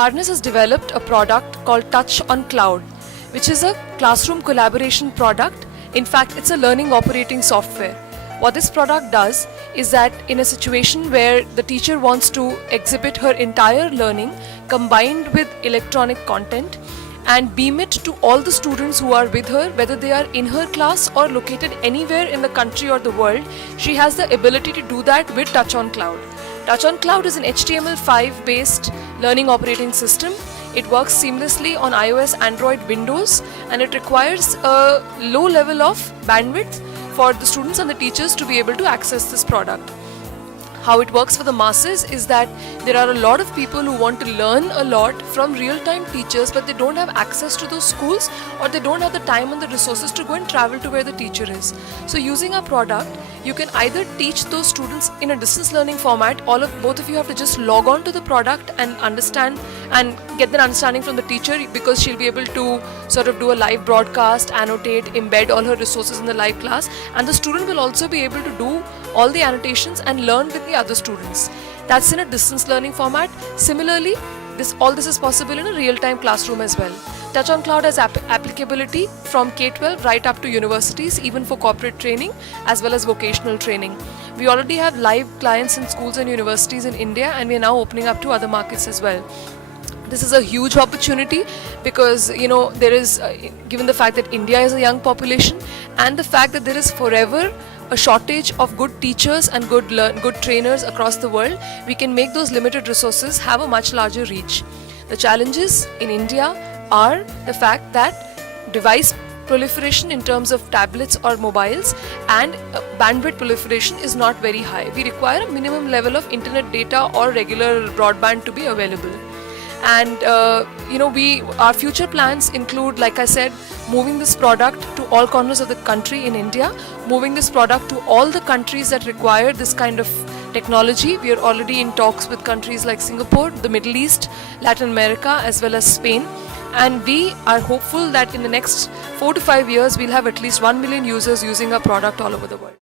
Harness has developed a product called Touch on Cloud, which is a classroom collaboration product. In fact, it's a learning operating software. What this product does is that in a situation where the teacher wants to exhibit her entire learning combined with electronic content and beam it to all the students who are with her, whether they are in her class or located anywhere in the country or the world, she has the ability to do that with Touch on Cloud. Touch on Cloud is an HTML5 based learning operating system. It works seamlessly on iOS, Android, Windows, and it requires a low level of bandwidth for the students and the teachers to be able to access this product. How it works for the masses is that there are a lot of people who want to learn a lot from real-time teachers, but they don't have access to those schools, or they don't have the time and the resources to go and travel to where the teacher is. So using our product, you can either teach those students in a distance learning format. Both of you have to just log on to the product and understand and get that understanding from the teacher, because she'll be able to sort of do a live broadcast, annotate, embed all her resources in the live class, and the student will also be able to do all the annotations and learn with the other students. That's in a distance learning format. Similarly, all this is possible in a real-time classroom as well. Touch on Cloud has applicability from K-12 right up to universities, even for corporate training as well as vocational training. We already have live clients in schools and universities in India, and we are now opening up to other markets as well. This is a huge opportunity because, there is, given the fact that India is a young population and the fact that there is forever a shortage of good teachers and good trainers across the world, we can make those limited resources have a much larger reach. The challenges in India are the fact that device proliferation in terms of tablets or mobiles and bandwidth proliferation is not very high. We require a minimum level of internet data or regular broadband to be available. And our future plans include, like I said, moving this product to all corners of the country in India, moving this product to all the countries that require this kind of technology. We are already in talks with countries like Singapore, the Middle East, Latin America, as well as Spain. And we are hopeful that in the next 4 to 5 years, we'll have at least 1 million users using our product all over the world.